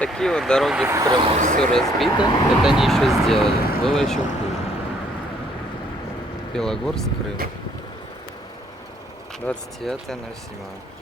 Такие вот дороги в Крыму. Все разбито. Это они еще сделали. Было еще хуже. Белогорск, Крым. 29.07.